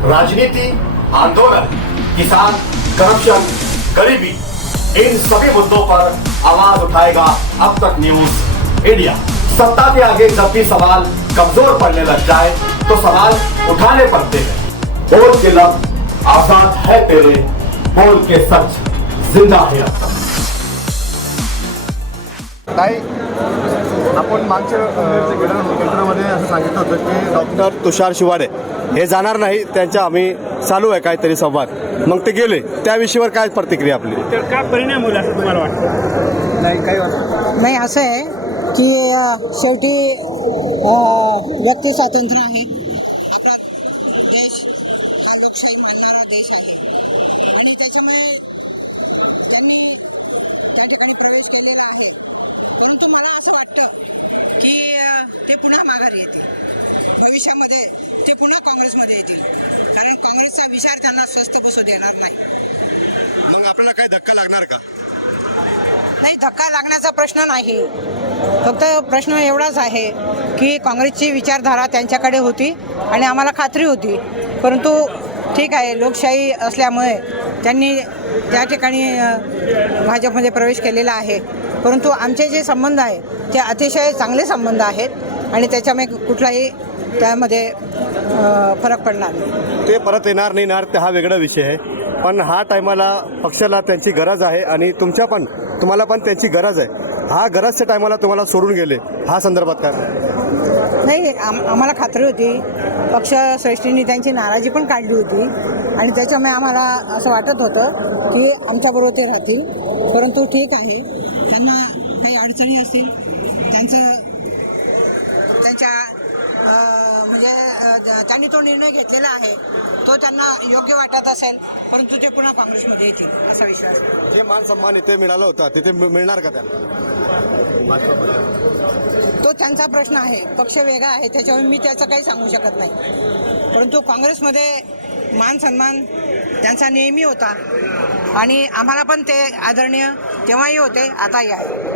राजनीति आंदोलन किसान करप्शन गरीबी इन सभी मुद्दों पर आवाज उठाएगा अब तक न्यूज इंडिया। सत्ता के आगे जब भी सवाल कमजोर पड़ने लग जाए तो सवाल उठाने पड़ते हैं। बोल के लफ्ज आजाद है तेरे बोल के सच जिंदा है अब तक। आपण मागच्या घटनामध्ये असं सांगितलं होतं की डॉक्टर तुषार शिवाडे हे जाणार नाही त्यांच्या आम्ही चालू आहे काहीतरी संवाद. मग ते गेले त्या विषयावर काय प्रतिक्रिया आपली? तर काय परिणाम होईल असं तुम्हाला वाटतं? नाही काही वाटत नाही. असं आहे की शेवटी व्यक्ती स्वातंत्र्य आहे. आपला देश हा लोकशाही मानणारा देश आहे. आणि त्याच्यामुळे त्यांनी त्या ठिकाणी प्रवेश केलेला आहे परंतु मला असं वाटतं की ते पुन्हा माघारी येतील. भविष्यामध्ये ते पुन्हा काँग्रेसमध्ये येतील. कारण काँग्रेसचा विचार त्यांना स्वस्त बसू देणार नाही. मग आपल्याला काही धक्का लागणार का? नाही धक्का लागण्याचा प्रश्न नाही. फक्त प्रश्न एवढाच आहे की काँग्रेसची विचारधारा त्यांच्याकडे होती आणि आम्हाला खात्री होती. परंतु ठीक आहे लोकशाही असल्यामुळे त्यांनी त्या ठिकाणी भाजपमध्ये प्रवेश केलेला आहे. परंतु आमचे जे संबंध आहे ते अतिशय चांगले संबंध आहेत आणि त्याच्यामुळे कुठलाही त्यामध्ये फरक पडणार नाही. ते परत येणार नाही येणार ते हा वेगळा विषय आहे. पण हा टायमाला पक्षाला त्यांची गरज आहे आणि तुमच्या पण तुम्हाला पण त्यांची गरज आहे. हा गरजच्या टायमाला तुम्हाला सोडून गेले हा संदर्भात काय? नाही आम आम्हाला खात्री होती. पक्ष श्रेष्ठींनी त्यांची नाराजी पण काढली होती. आणि त्याच्यामुळे आम्हाला असं वाटत होतं की आमच्याबरोबर ते राहतील. परंतु ठीक आहे. त्यांना काही अडचणी असतील त्यांचं त्यांच्या म्हणजे त्यांनी तो निर्णय घेतलेला आहे. तो त्यांना योग्य वाटत असेल परंतु ते पुन्हा काँग्रेसमध्ये येतील असा विश्वास. जे मान सन्मान इथे मिळालं होतं तिथे मिळणार का त्यांना? तो त्यांचा प्रश्न आहे. पक्ष वेगळा आहे त्याच्यामुळे मी त्याचं काही सांगू शकत नाही. परंतु काँग्रेसमध्ये मान सन्मान त्यांचा नेहमी होता. आणि आम्हाला पण ते आदरणीय तेव्हाही होते आताही आहे.